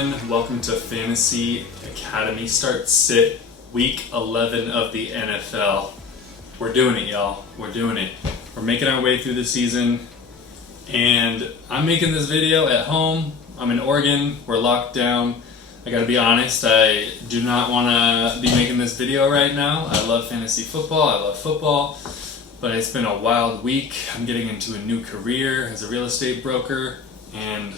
everyone, welcome to Fantasy Academy Start Sit Week 11 of the NFL. We're doing it, y'all. We're doing it. We're making our way through the season, and I'm making this video at home. I'm in Oregon. We're locked down. I gotta be honest, I do not want to be making this video right now. I love fantasy football. I love football, but it's been a wild week. I'm getting into a new career as a real estate broker, and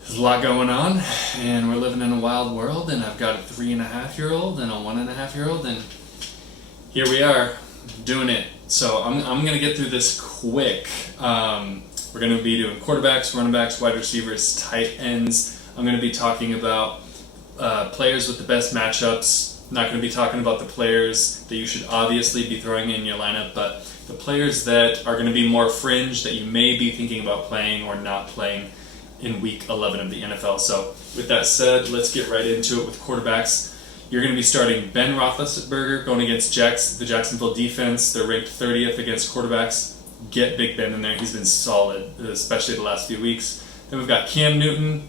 there's a lot going on, and we're living in a wild world, and I've got a 3.5-year-old and a 1.5-year-old, and here we are doing it. So I'm going to get through this quick. We're going to be doing quarterbacks, running backs, wide receivers, tight ends. I'm going to be talking about players with the best matchups. I'm not going to be talking about the players that you should obviously be throwing in your lineup, but the players that are going to be more fringe that you may be thinking about playing or not playing in Week 11 of the NFL. So with that said, let's get right into it with quarterbacks. You're going to be starting Ben Roethlisberger going against the Jacksonville defense. They're ranked 30th against quarterbacks. Get Big Ben in there. He's been solid, especially the last few weeks. Then we've got Cam Newton.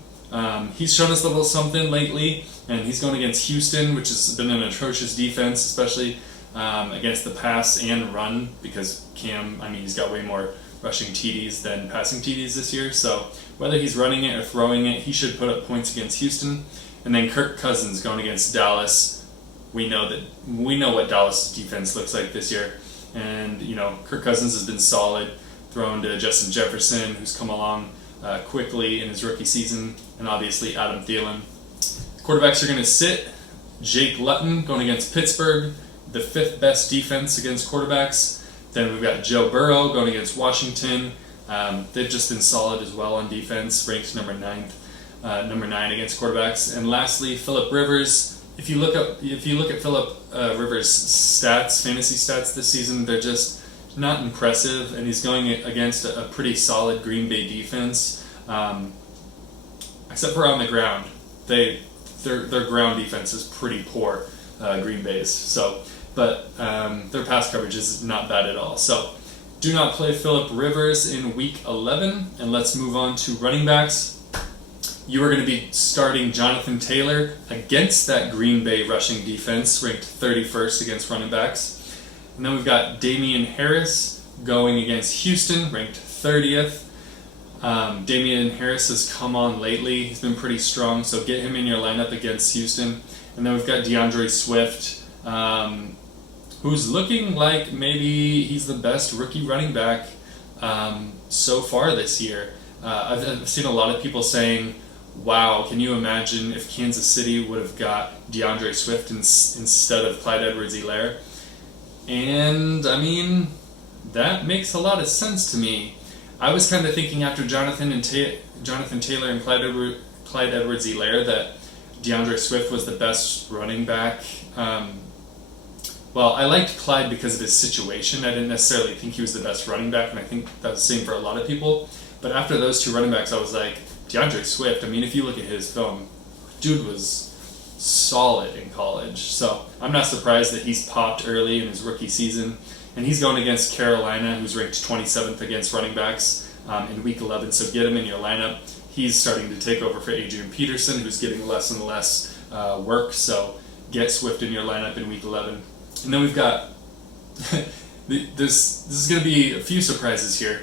He's shown us a little something lately, and he's going against Houston, which has been an atrocious defense, especially against the pass and run, because Cam, he's got way more rushing TDs than passing TDs this year. So whether he's running it or throwing it, he should put up points against Houston. And then Kirk Cousins going against Dallas. We know what Dallas' defense looks like this year. And, Kirk Cousins has been solid, thrown to Justin Jefferson, who's come along quickly in his rookie season, and obviously Adam Thielen. Quarterbacks are going to sit. Jake Luton going against Pittsburgh, the 5th best defense against quarterbacks. Then we've got Joe Burrow going against Washington. They've just been solid as well on defense, ranked number 9 against quarterbacks. And lastly, Phillip Rivers. If you look at Phillip Rivers' stats, fantasy stats this season, they're just not impressive, and he's going against a pretty solid Green Bay defense, except for on the ground. Their ground defense is pretty poor, Green Bay's. But their pass coverage is not bad at all. So do not play Phillip Rivers in Week 11. And let's move on to running backs. You are going to be starting Jonathan Taylor against that Green Bay rushing defense, ranked 31st against running backs. And then we've got Damian Harris going against Houston, ranked 30th. Damian Harris has come on lately. He's been pretty strong, so get him in your lineup against Houston. And then we've got DeAndre Swift, who's looking like maybe he's the best rookie running back so far this year. I've seen a lot of people saying, wow, can you imagine if Kansas City would have got DeAndre Swift instead of Clyde Edwards-Helaire? And, that makes a lot of sense to me. I was kind of thinking after Jonathan Taylor and Clyde Edwards-Helaire that DeAndre Swift was the best running back. Well, I liked Clyde because of his situation. I didn't necessarily think he was the best running back, and I think that's the same for a lot of people. But after those two running backs, I was like, DeAndre Swift, if you look at his film, dude was solid in college. So I'm not surprised that he's popped early in his rookie season. And he's going against Carolina, who's ranked 27th against running backs in Week 11. So get him in your lineup. He's starting to take over for Adrian Peterson, who's getting less and less work. So get Swift in your lineup in Week 11. And then we've got, this is going to be a few surprises here.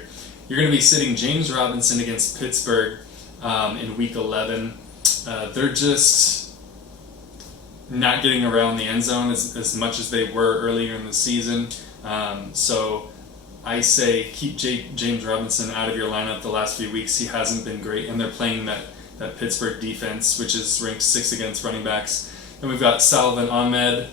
You're going to be sitting James Robinson against Pittsburgh in Week 11. They're just not getting around the end zone as much as they were earlier in the season. So I say keep James Robinson out of your lineup the last few weeks. He hasn't been great, and they're playing that Pittsburgh defense, which is ranked 6th against running backs. Then we've got Salvon Ahmed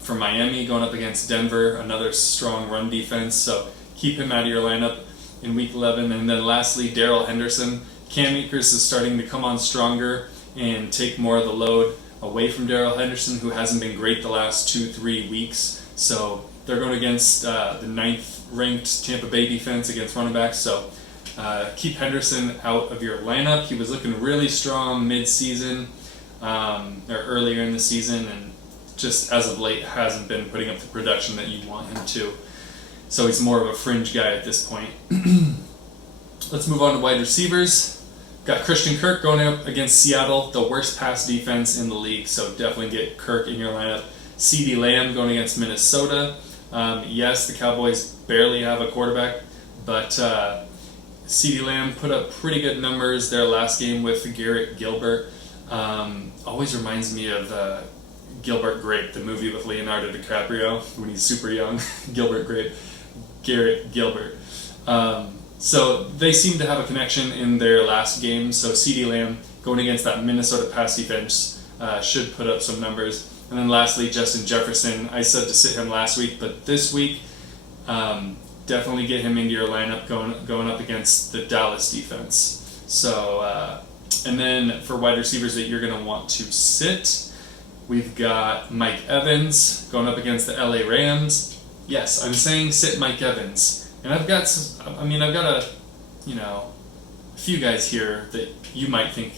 from Miami going up against Denver, another strong run defense. So keep him out of your lineup in Week 11. And then lastly, Darrell Henderson. Cam Akers is starting to come on stronger and take more of the load away from Darrell Henderson, who hasn't been great the last 2-3 weeks. So they're going against the 9th ranked Tampa Bay defense against running backs. So keep Henderson out of your lineup. He was looking really strong mid-season or earlier in the season, and just as of late hasn't been putting up the production that you want him to. So he's more of a fringe guy at this point. Let's move on to wide receivers. Got Christian Kirk going up against Seattle, the worst pass defense in the league, so definitely get Kirk in your lineup. CeeDee Lamb going against Minnesota. Yes, the Cowboys barely have a quarterback, but CeeDee Lamb put up pretty good numbers their last game with Garrett Gilbert. Always reminds me of Gilbert Grape, the movie with Leonardo DiCaprio when he's super young. Gilbert Grape, Garrett Gilbert. So they seem to have a connection in their last game. So CeeDee Lamb going against that Minnesota pass defense should put up some numbers. And then lastly, Justin Jefferson. I said to sit him last week, but this week, definitely get him into your lineup going up against the Dallas defense. So, and then for wide receivers that you're going to want to sit, we've got Mike Evans going up against the LA Rams. Yes, I'm saying sit Mike Evans. And I've got a few guys here that you might think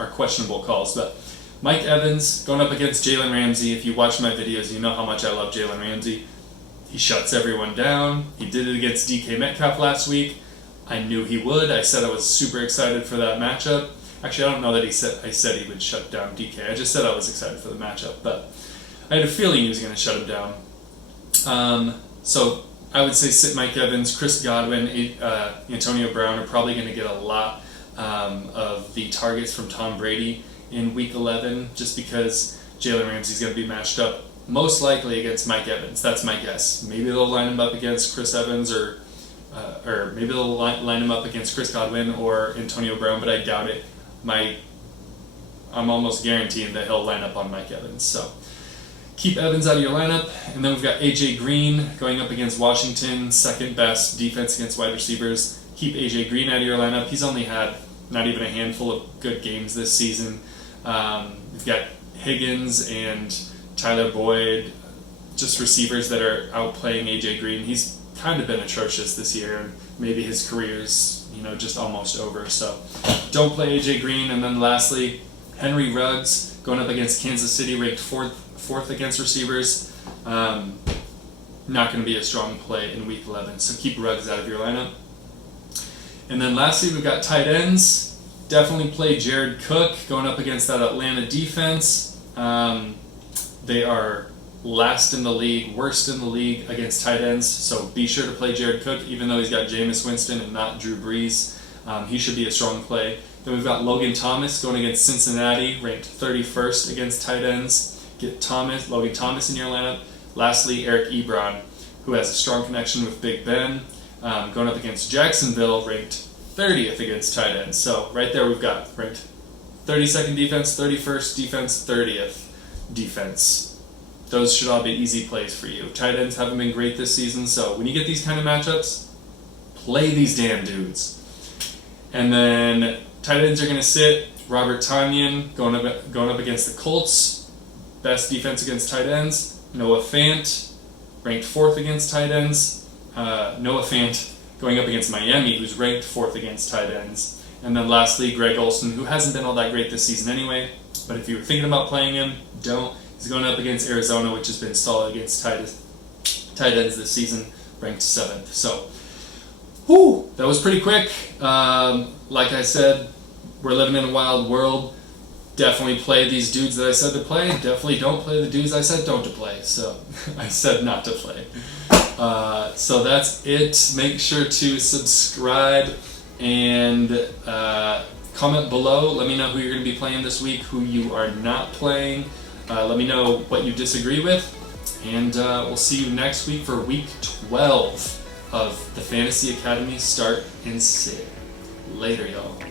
are questionable calls, but Mike Evans going up against Jalen Ramsey. If you watch my videos, you know how much I love Jalen Ramsey. He shuts everyone down. He did it against DK Metcalf last week. I knew he would. I said I was super excited for that matchup. Actually, I don't know that I said he would shut down DK. I just said I was excited for the matchup, but I had a feeling he was going to shut him down. So I would say sit Mike Evans, Chris Godwin, Antonio Brown are probably going to get a lot of the targets from Tom Brady in Week 11, just because Jalen Ramsey's going to be matched up most likely against Mike Evans. That's my guess. Maybe they'll line him up against Chris Evans, or maybe they'll line him up against Chris Godwin or Antonio Brown, but I doubt it. I'm almost guaranteeing that he'll line up on Mike Evans. So keep Evans out of your lineup. And then we've got AJ Green going up against Washington, second best defense against wide receivers. Keep AJ Green out of your lineup. He's only had not even a handful of good games this season. We've got Higgins and Tyler Boyd, just receivers that are outplaying AJ Green. He's kind of been atrocious this year, and maybe his career's just almost over. So don't play AJ Green. And then lastly, Henry Ruggs going up against Kansas City, ranked fourth against receivers. Not going to be a strong play in Week 11, so keep Ruggs out of your lineup. And then lastly, we've got tight ends. Definitely play Jared Cook going up against that Atlanta defense. They are last in the league, worst in the league against tight ends, so be sure to play Jared Cook, even though he's got Jameis Winston and not Drew Brees. He should be a strong play. Then we've got Logan Thomas going against Cincinnati, ranked 31st against tight ends. Get Logan Thomas in your lineup. Lastly, Eric Ebron, who has a strong connection with Big Ben, going up against Jacksonville, ranked 30th against tight ends. So right there we've got ranked 32nd defense, 31st defense, 30th defense. Those should all be easy plays for you. Tight ends haven't been great this season, so when you get these kind of matchups, play these damn dudes. And then tight ends are going to sit Robert Tonyan going up against the Colts, best defense against tight ends. Noah Fant, ranked 4th against tight ends. Noah Fant going up against Miami, who's ranked 4th against tight ends. And then lastly, Greg Olsen, who hasn't been all that great this season anyway, but if you were thinking about playing him, don't. He's going up against Arizona, which has been solid against tight ends this season, ranked 7th. So, that was pretty quick. Like I said, we're living in a wild world. Definitely play these dudes that I said to play. Definitely don't play the dudes I said don't to play. So, I said not to play. So that's it. Make sure to subscribe and comment below. Let me know who you're going to be playing this week, who you are not playing. Let me know what you disagree with, and we'll see you next week for Week 12 of the Fantasy Academy Start and Sit. Later, y'all.